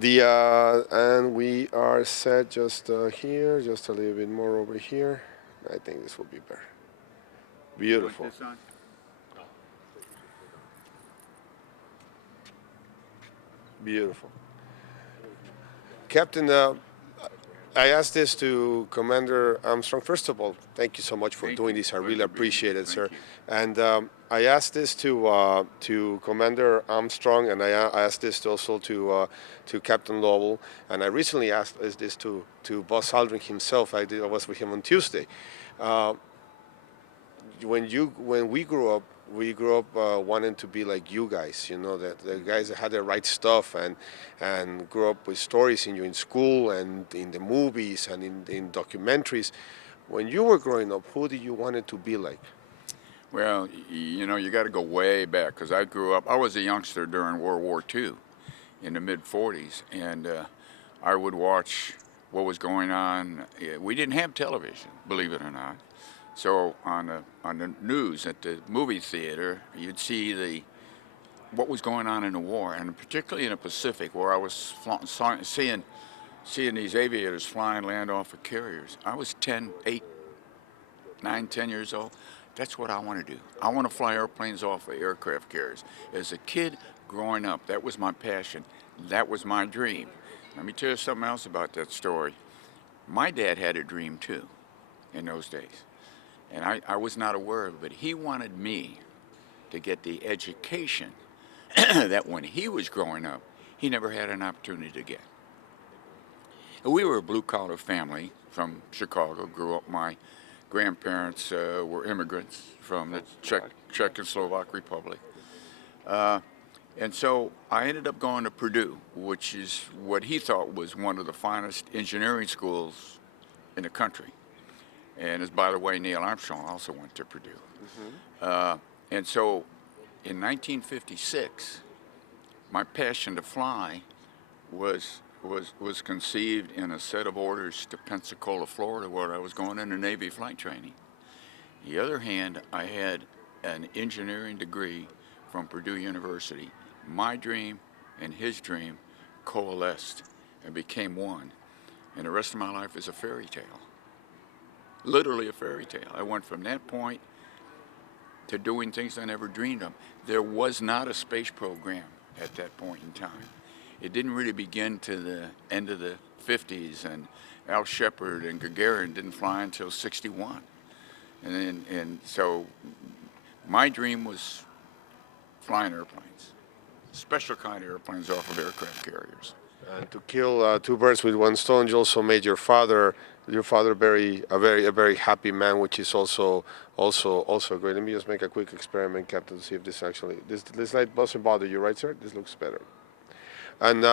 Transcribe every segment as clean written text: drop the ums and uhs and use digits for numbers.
And we are set just here, just a little bit more over here. I think this will be better. You want Beautiful, this on? beautiful. Captain, I asked this to Commander Armstrong. First of all, thank you so much for Thank doing you. this. I really Pleasure being here. appreciate it, sir. Thank you. And I asked this to Commander Armstrong, and I asked this also to Captain Lovell. And I recently asked this to Buzz Aldrin himself. I was with him on Tuesday. Uh, when we grew up wanting to be like you guys, you know, the guys that had the right stuff and grew up with stories in school and in the movies and in documentaries. When you were growing up, who did you want it to be like? Well, you know, you got to go way back because I grew up. I was a youngster during World War II in the mid '40s, and I would watch what was going on. We didn't have television, believe it or not. So on the news at the movie theater, you'd see the what was going on in the war, and particularly in the Pacific, where I was seeing these aviators fly and land off of carriers. I was 10, 8, 9, 10 years old. That's what I want to do. I want to fly airplanes off of aircraft carriers. As a kid growing up, that was my passion. That was my dream. Let me tell you something else about that story. My dad had a dream too in those days, and I was not aware of it, but he wanted me to get the education that when he was growing up, he never had an opportunity to get. We were a blue collar family from Chicago. Grew up. My grandparents were immigrants from the Czech and Slovak Republic. Uh, and so I ended up going to Purdue, which is what he thought was one of the finest engineering schools in the country. And as by the way, Neil Armstrong also went to Purdue. Uh, and so in 1956, my passion to fly was conceived in a set of orders to Pensacola, Florida, where I was going into Navy flight training. The other hand, I had an engineering degree from Purdue University. My dream and his dream coalesced and became one. And the rest of my life is a fairy tale. Literally a fairy tale. I went from that point to doing things I never dreamed of. There was not a space program at that point in time. It didn't really begin to the end of the 50s, and Al Shepard and Gagarin didn't fly until 61. And so my dream was flying airplanes, special kind of airplanes off of aircraft carriers. And to kill two birds with one stone, you also made your father a very happy man, which is also great. Let me just make a quick experiment, Captain, to see if this light doesn't bother you, right, sir? This looks better. And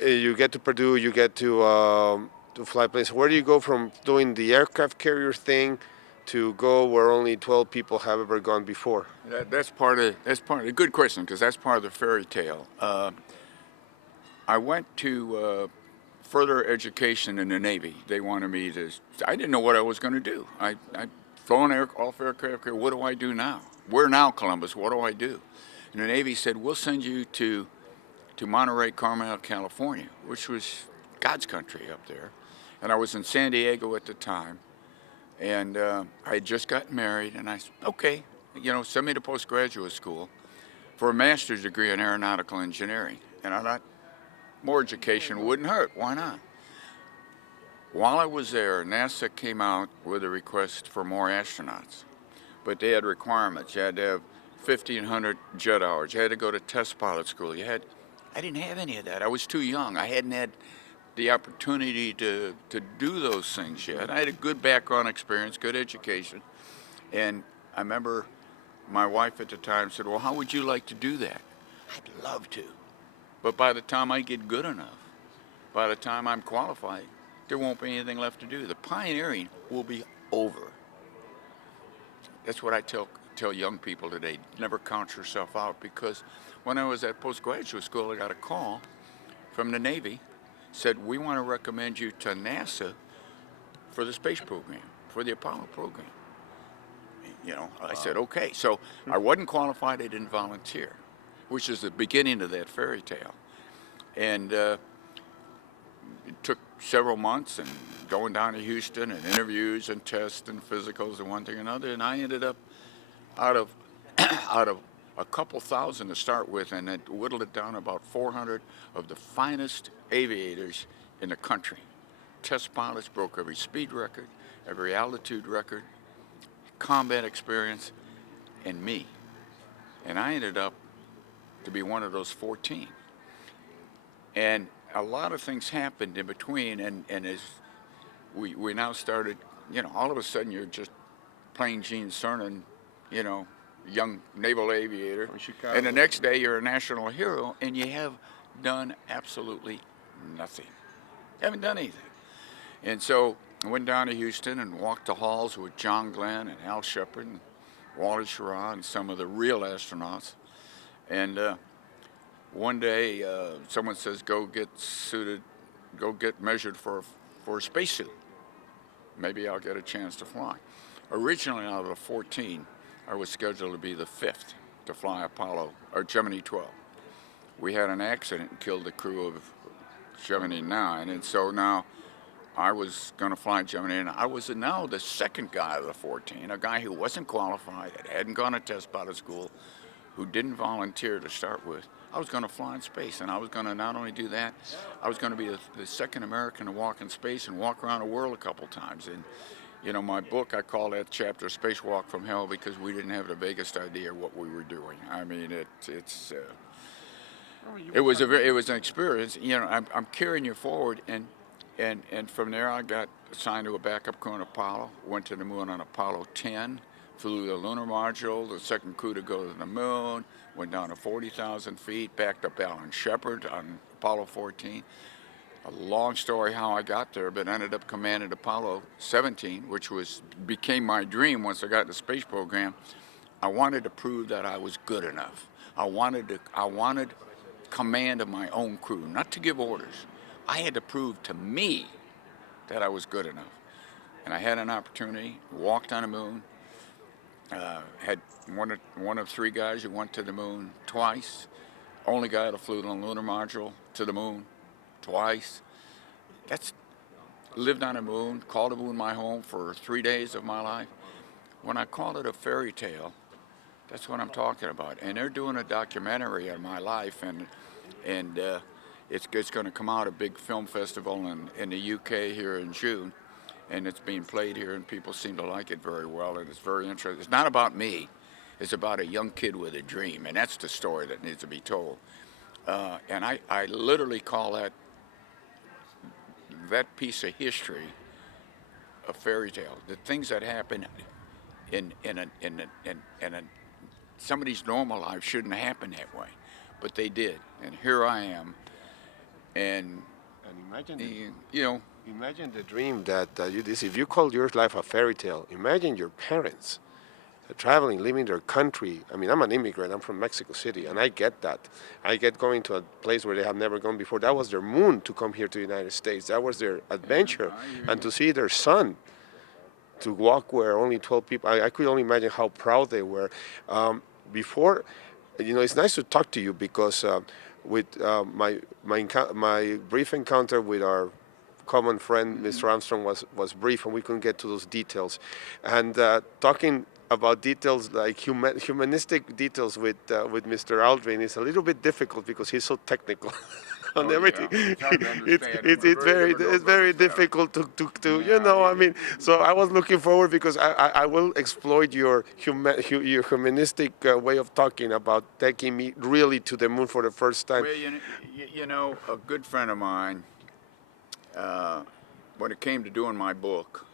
you get to Purdue, you get to fly planes. Where do you go from doing the aircraft carrier thing to go where only 12 people have ever gone before? That's part of a good question because that's part of the fairy tale. I went to further education in the Navy. They wanted me to. I didn't know what I was going to do. I flown off aircraft carrier. What do I do now? Where now, Columbus? What do I do? And the Navy said, we'll send you to Monterey, Carmel, California, which was God's country up there. And I was in San Diego at the time, and I had just gotten married, and I said, okay, send me to postgraduate school for a master's degree in aeronautical engineering. And I thought, more education wouldn't hurt. Why not? While I was there, NASA came out with a request for more astronauts, but they had requirements. You had to have 1,500 jet hours. You had to go to test pilot school. I didn't have any of that. I was too young. I hadn't had the opportunity to do those things yet. I had a good background experience, good education, and I remember my wife at the time said, well, how would you like to do that? I'd love to. But by the time I get good enough, by the time I'm qualified, there won't be anything left to do. The pioneering will be over. That's what I tell young people today. Never count yourself out, because when I was at postgraduate school, I got a call from the Navy, said, we want to recommend you to NASA for the space program, for the Apollo program. I said, okay. So I wasn't qualified, I didn't volunteer, which is the beginning of that fairy tale. And it took several months and going down to Houston and interviews and tests and physicals and one thing and another. And I ended up out of out of a couple thousand to start with, and it whittled it down to about 400 of the finest aviators in the country. Test pilots, broke every speed record, every altitude record, combat experience, and me. And I ended up to be one of those 14. And a lot of things happened in between, and as we now started, all of a sudden you're just plain Gene Cernan, young naval aviator, and the next day you're a national hero, and you have done absolutely nothing. You haven't done anything. And so I went down to Houston and walked the halls with John Glenn and Al Shepard and Wally Schirra and some of the real astronauts. And one day someone says, go get suited, go get measured for a spacesuit. Maybe I'll get a chance to fly. Originally, out of the 14, I was scheduled to be the 5th to fly Gemini 12. We had an accident and killed the crew of Gemini 9, and so now I was going to fly Gemini, and I was now the second guy of the 14, a guy who wasn't qualified, hadn't gone to test pilot school, who didn't volunteer to start with. I was going to fly in space, and I was going to not only do that, I was going to be the second American to walk in space and walk around the world a couple times. And my book, I call that chapter "Spacewalk from Hell" because we didn't have the vaguest idea what we were doing. I mean, it was an experience. I'm carrying you forward, and from there I got assigned to a backup crew on Apollo. Went to the moon on Apollo 10. Flew the lunar module, the second crew to go to the moon, went down to 40,000 feet, backed up Alan Shepard on Apollo 14. A long story how I got there, but ended up commanding Apollo 17, which became my dream once I got in the space program. I wanted to prove that I was good enough. I wanted command of my own crew, not to give orders. I had to prove to me that I was good enough. And I had an opportunity, walked on the moon, had one of 3 guys who went to the moon twice. Only guy that flew the lunar module to the moon twice. Lived on the moon, called the moon my home for 3 days of my life. When I call it a fairy tale, that's what I'm talking about. And they're doing a documentary on my life, and it's going to come out at a big film festival in the UK here in June. And it's being played here, and people seem to like it very well, and it's very interesting. It's not about me. It's about a young kid with a dream, and that's the story that needs to be told. And I literally call that piece of history a fairy tale. The things that happen in somebody's normal life shouldn't happen that way, but they did. And here I am, and imagine you know. Imagine the dream that if you call your life a fairy tale, imagine your parents traveling, leaving their country. I mean, I'm an immigrant. I'm from Mexico City, and I get that. I get going to a place where they have never gone before. That was their moon to come here to the United States. That was their adventure. And to see their son to walk where only 12 people, I could only imagine how proud they were. Before, it's nice to talk to you because with my brief encounter with our common friend, Mr. Armstrong, was brief, and we couldn't get to those details. And talking about details like humanistic details with Mr. Aldrin is a little bit difficult because he's so technical on everything. Yeah. It's very difficult to I mean. So I was looking forward because I will exploit your humanistic way of talking about taking me really to the moon for the first time. Well, a good friend of mine, when it came to doing my book,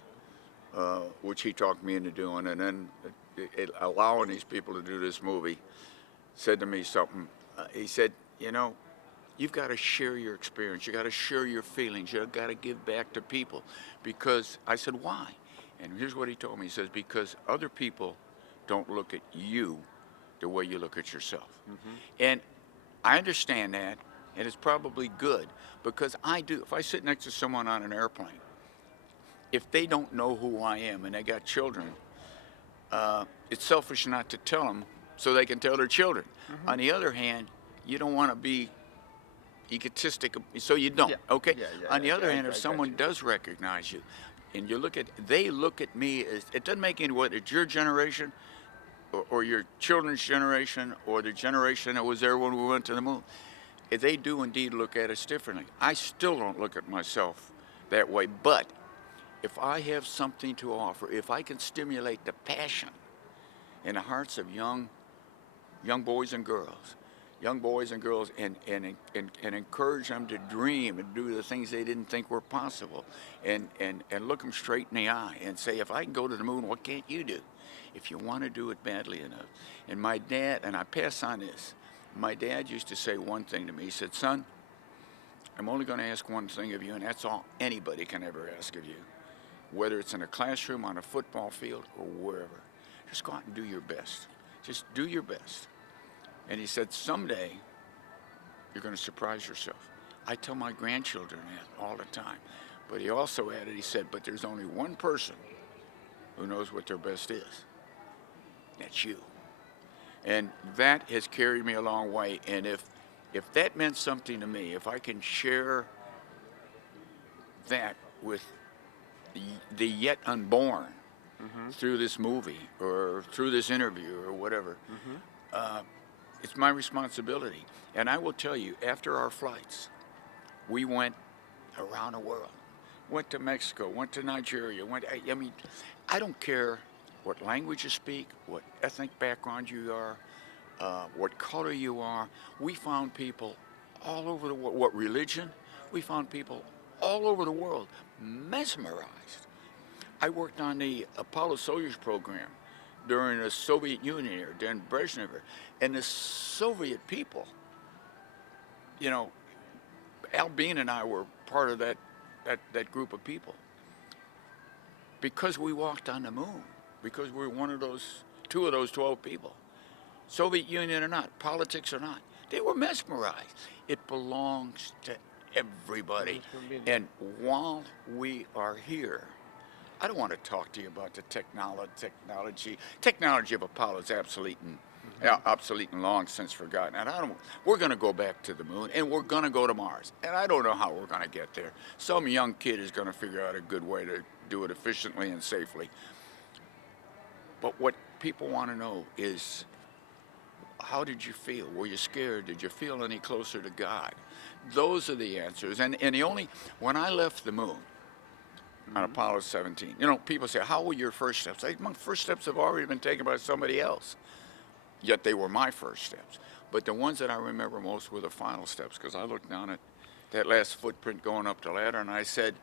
which he talked me into doing, and then allowing these people to do this movie, said to me something. He said, you've got to share your experience. You got to share your feelings. You got to give back to people. Because I said, why? And here's what he told me. He says, because other people don't look at you the way you look at yourself. Mm-hmm. And I understand that, and it's probably good, because I do. If I sit next to someone on an airplane, if they don't know who I am and they got children, it's selfish not to tell them so they can tell their children. Mm-hmm. On the other hand, you don't want to be egotistic, so you don't. Yeah. Okay. Yeah, yeah, On the other hand, I if got someone you. does recognize you, and they look at me as, it doesn't make any whether it's your generation or your children's generation or the generation that was there when we went to the moon. If they do indeed look at us differently. I still don't look at myself that way, but if I have something to offer, if I can stimulate the passion in the hearts of young boys and girls, and encourage them to dream and do the things they didn't think were possible, and look them straight in the eye and say, if I can go to the moon, what can't you do? If you want to do it badly enough. And my dad, and I pass on this, my dad used to say one thing to me. He said, son, I'm only going to ask one thing of you, and that's all anybody can ever ask of you, whether it's in a classroom, on a football field, or wherever. Just go out and do your best. Just do your best. And he said, someday, you're going to surprise yourself. I tell my grandchildren that all the time. But he also added, he said, but there's only one person who knows what their best is. That's you. And that has carried me a long way. And if that meant something to me, if I can share that with the yet unborn through this movie or through this interview or whatever, it's my responsibility. And I will tell you, after our flights, we went around the world. Went to Mexico, went to Nigeria, I mean, I don't care what language you speak, what ethnic background you are, what color you are. We found people all over the world. What religion? We found people all over the world mesmerized. I worked on the Apollo Soyuz program during the Soviet Union era, during Brezhnev era, and the Soviet people, you know, Al Bean and I were part of that group of people because we walked on the moon, because we were two of those 12 people. Soviet Union or not, politics or not, they were mesmerized. It belongs to everybody. And while we are here, I don't want to talk to you about the technology of Apollo is obsolete and long since forgotten. And we're going to go back to the moon, and we're going to go to Mars. And I don't know how we're going to get there. Some young kid is going to figure out a good way to do it efficiently and safely. But what people want to know is, how did you feel? Were you scared? Did you feel any closer to God? Those are the answers. And when I left the moon on Apollo 17, people say, how were your first steps? My first steps have already been taken by somebody else. Yet they were my first steps. But the ones that I remember most were the final steps, because I looked down at that last footprint going up the ladder, and I said,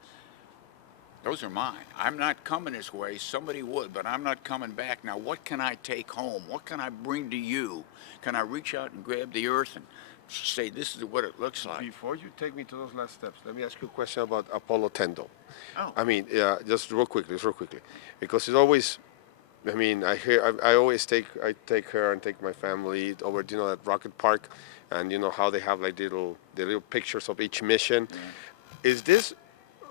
those are mine. I'm not coming this way. Somebody would, but I'm not coming back. Now, what can I take home? What can I bring to you? Can I reach out and grab the earth and say, this is what it looks like? Before you take me to those last steps, let me ask you a question about Apollo 10, though. Oh. I mean, just real quickly, because it's always, I mean, I always take her and take my family over, that rocket park, and how they have like the little pictures of each mission. Yeah. Is this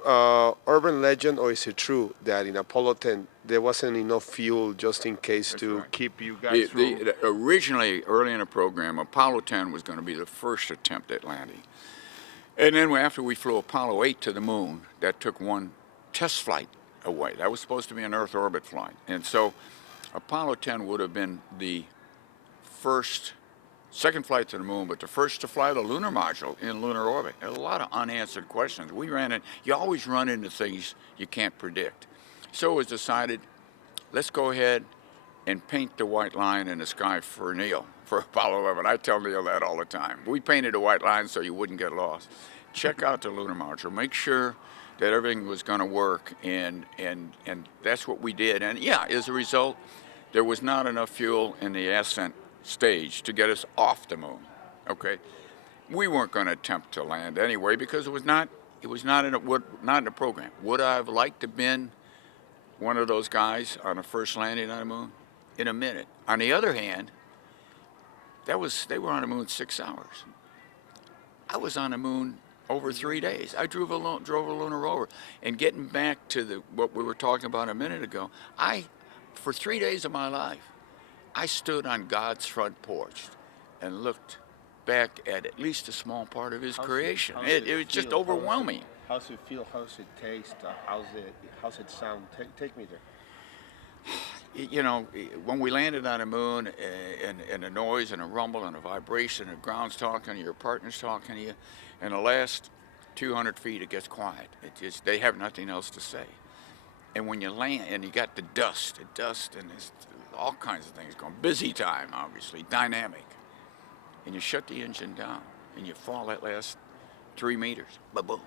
urban legend, or is it true that in Apollo 10 there wasn't enough fuel just in case to keep you guys through? Originally, early in the program, Apollo 10 was going to be the first attempt at landing. And then after we flew Apollo 8 to the moon, that took one test flight away. That was supposed to be an Earth orbit flight. And so Apollo 10 would have been the second flight to the moon, but the first to fly the lunar module in lunar orbit. There are a lot of unanswered questions. You always run into things you can't predict. So it was decided, let's go ahead and paint the white line in the sky for Neil, for Apollo 11. I tell Neil that all the time. We painted a white line so you wouldn't get lost. Check out the lunar module. Make sure that everything was going to work, and that's what we did. And yeah, as a result, there was not enough fuel in the ascent stage to get us off the moon. Okay, we weren't going to attempt to land anyway because it was not in the program. Would I have liked to have been one of those guys on the first landing on the moon? In a minute. On the other hand, they were on the moon 6 hours. I was on the moon over 3 days. I drove a lunar rover. And getting back to what we were talking about a minute ago, for 3 days of my life, I stood on God's front porch and looked back at least a small part of his How's creation. how's It was just feel? overwhelming. How's it feel? How's it taste? How's it sound? Take me there. You know, when we landed on the moon, and a noise and a rumble and a vibration, the ground's talking to you, your partner's talking to you, and the last 200 feet it gets quiet. It just, they have nothing else to say. And when you land, and you got the dust, and there's all kinds of things going. Busy time, obviously, dynamic. And you shut the engine down, and you fall that last 3 meters. Ba-boom.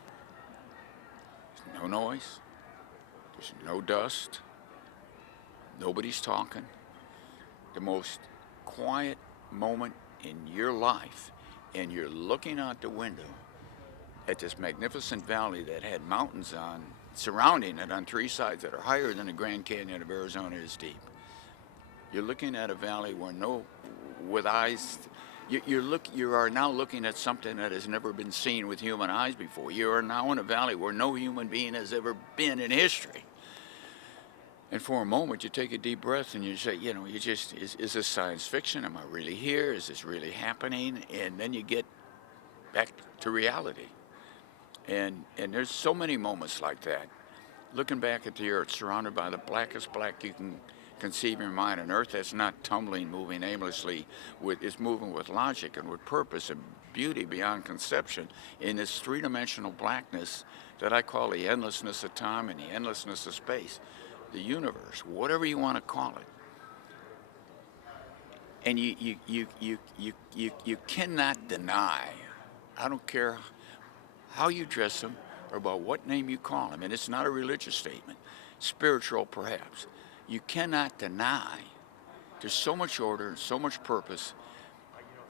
There's no noise. There's no dust. Nobody's talking. The most quiet moment in your life, and you're looking out the window at this magnificent valley that had mountains on surrounding it on three sides that are higher than the Grand Canyon of Arizona is deep. You're looking at a valley where with eyes, you are now looking at something that has never been seen with human eyes before. You are now in a valley where no human being has ever been in history. And for a moment, you take a deep breath and you say, you know, is this science fiction? Am I really here? Is this really happening? And then you get back to reality. And there's so many moments like that. Looking back at the earth, surrounded by the blackest black you can conceive in your mind, an earth that's not tumbling, moving aimlessly, it's moving with logic and with purpose and beauty beyond conception in this three-dimensional blackness that I call the endlessness of time and the endlessness of space, the universe, whatever you want to call it. And you cannot deny, I don't care how you dress them or about what name you call them, and it's not a religious statement, spiritual perhaps. You cannot deny there's so much order and so much purpose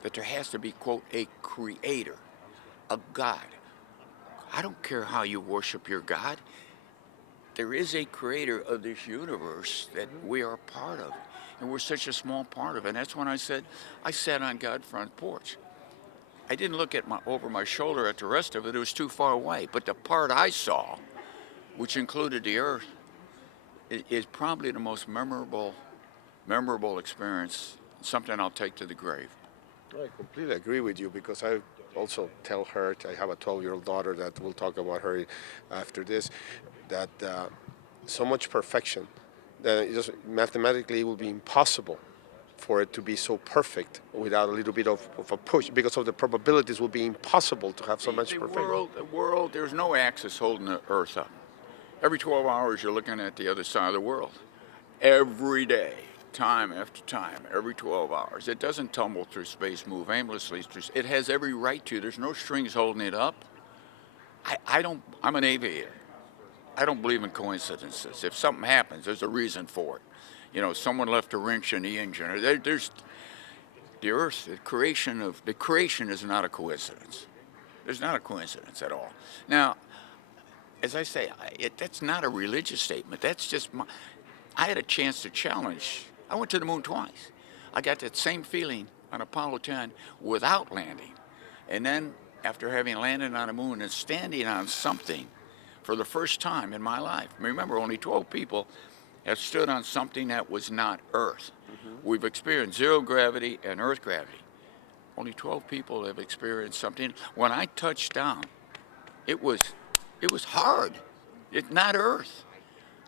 that there has to be, quote, a creator, a God. I don't care how you worship your God. There is a creator of this universe that we are a part of, and we're such a small part of it. And that's when I said, I sat on God's front porch. I didn't look over my shoulder at the rest of it. It was too far away. But the part I saw, which included the earth, is probably the most memorable experience, something I'll take to the grave. I completely agree with you because I also tell her, I have a 12-year-old daughter that we'll talk about her after this, that so much perfection that it just mathematically it will be impossible for it to be so perfect without a little bit of a push because of the probabilities will be impossible to have so much perfection. The world, there's no axis holding the earth up. Every 12 hours you're looking at the other side of the world. Every day, time after time, every 12 hours. It doesn't tumble through space, move aimlessly through. It has every right to. There's no strings holding it up. I'm an aviator. I don't believe in coincidences. If something happens, there's a reason for it. You know, someone left a wrench in the engine. Or there's the earth, the creation is not a coincidence. There's not a coincidence at all. Now, as I say, that's not a religious statement. That's just I had a chance to challenge. I went to the moon twice. I got that same feeling on Apollo 10 without landing. And then after having landed on the moon and standing on something for the first time in my life. Remember, only 12 people have stood on something that was not Earth. Mm-hmm. We've experienced zero gravity and Earth gravity. Only 12 people have experienced something. When I touched down, it was hard. It's not Earth.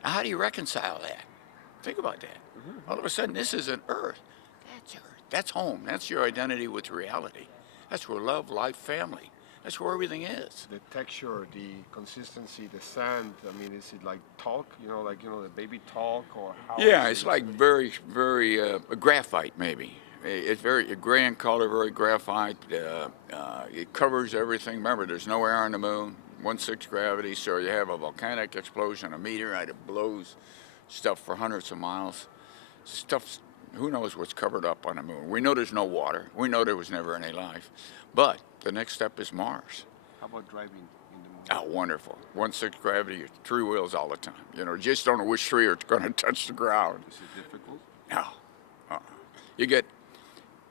Now, how do you reconcile that? Think about that. Mm-hmm. All of a sudden, this isn't Earth. That's Earth. That's home. That's your identity with reality. That's where love, life, family. That's where everything is. The texture, the consistency, the sand. I mean, is it like talc? The baby talc, or how? Yeah, it's like very, very graphite maybe. It's very gray in color, very graphite. It covers everything. Remember, there's no air on the moon. 1/6 gravity, so you have a volcanic explosion, a meteorite, it blows stuff for hundreds of miles. Who knows what's covered up on the moon? We know there's no water. We know there was never any life. But the next step is Mars. How about driving in the moon? Oh, wonderful. 1/6 gravity, 3 wheels all the time. You know, just don't know which 3 are going to touch the ground. Is it difficult? No.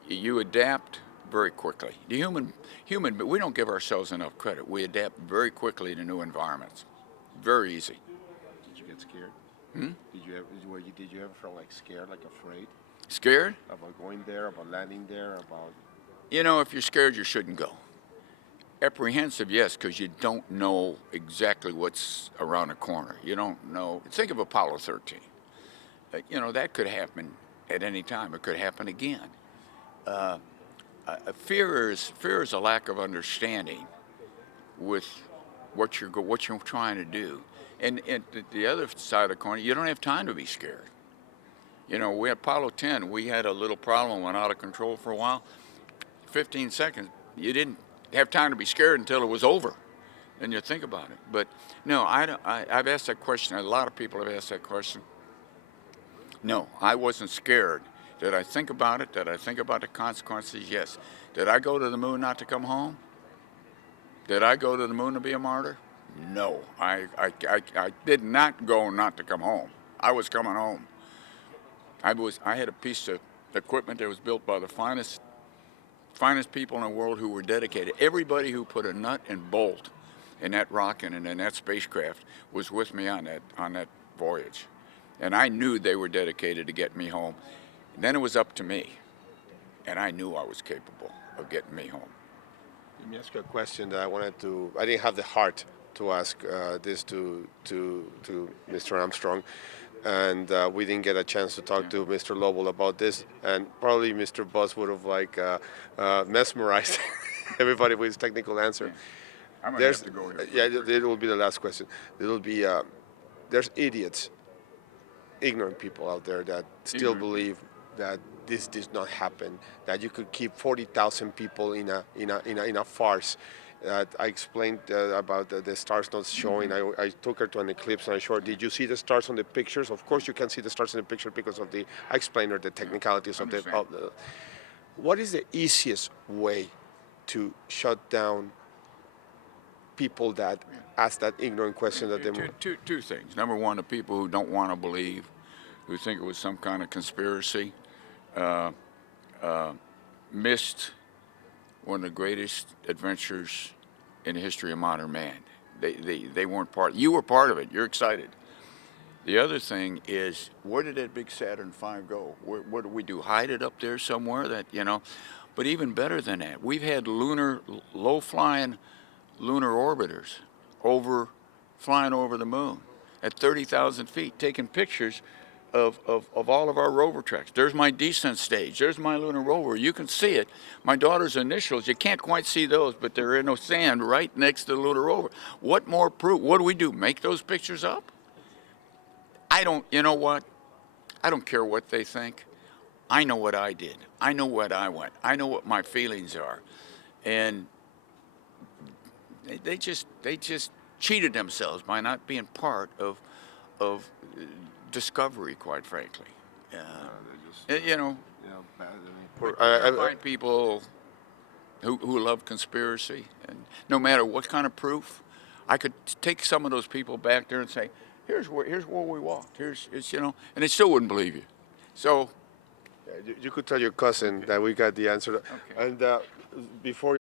You adapt very quickly. But we don't give ourselves enough credit. We adapt very quickly to new environments. Very easy. Did you get scared? Did you ever feel like scared, like afraid? Scared? About going there, about landing there, about... You know, if you're scared, you shouldn't go. Apprehensive, yes, because you don't know exactly what's around the corner. You don't know. Think of Apollo 13. You know, that could happen at any time. It could happen again. Fear is a lack of understanding with what you're trying to do. And the other side of the coin, you don't have time to be scared. You know, we Apollo 10, we had a little problem, went out of control for a while. 15 seconds, you didn't have time to be scared until it was over. Then you think about it. But no, I've asked that question. A lot of people have asked that question. No, I wasn't scared. Did I think about it? Did I think about the consequences? Yes. Did I go to the moon not to come home? Did I go to the moon to be a martyr? No, I did not go not to come home. I was coming home. I had a piece of equipment that was built by the finest people in the world who were dedicated. Everybody who put a nut and bolt in that rocket and in that spacecraft was with me on that voyage. And I knew they were dedicated to get me home. And then it was up to me. And I knew I was capable of getting me home. Let me ask you a question that I didn't have the heart to ask this to Mr. Armstrong, and we didn't get a chance to talk to Mr. Lowell about this, and probably Mr. Buzz would have mesmerized everybody with his technical answer. Yeah. I'm gonna have to go here. Yeah, it will be the last question. It'll be there's idiots, ignorant people out there that still believe that this did not happen, that you could keep 40,000 people in a farce. I explained about the stars not showing. I took her to an eclipse and I showed her, did you see the stars on the pictures? Of course you can see the stars in the picture because of I explained her the technicalities of the. What is the easiest way to shut down people that ask that ignorant question that they Two things. Number one, the people who don't want to believe, who think it was some kind of conspiracy, missed one of the greatest adventures in the history of modern man. They weren't part. You were part of it. You're excited. The other thing is, where did that big Saturn V go? What did we do? Hide it up there somewhere? But even better than that, we've had low-flying lunar orbiters flying over the moon at 30,000 feet, taking pictures of all of our rover tracks. There's my descent stage. There's my lunar rover. You can see it. My daughter's initials, you can't quite see those, but they're in the sand right next to the lunar rover. What more proof? What do we do? Make those pictures up? You know what? I don't care what they think. I know what I did. I know what I went. I know what my feelings are. And they just cheated themselves by not being part of discovery, quite frankly. I find people who love conspiracy, and no matter what kind of proof, I could take some of those people back there and say, here's where we walked. And they still wouldn't believe you. So you could tell your cousin that we got the answer. Okay. And before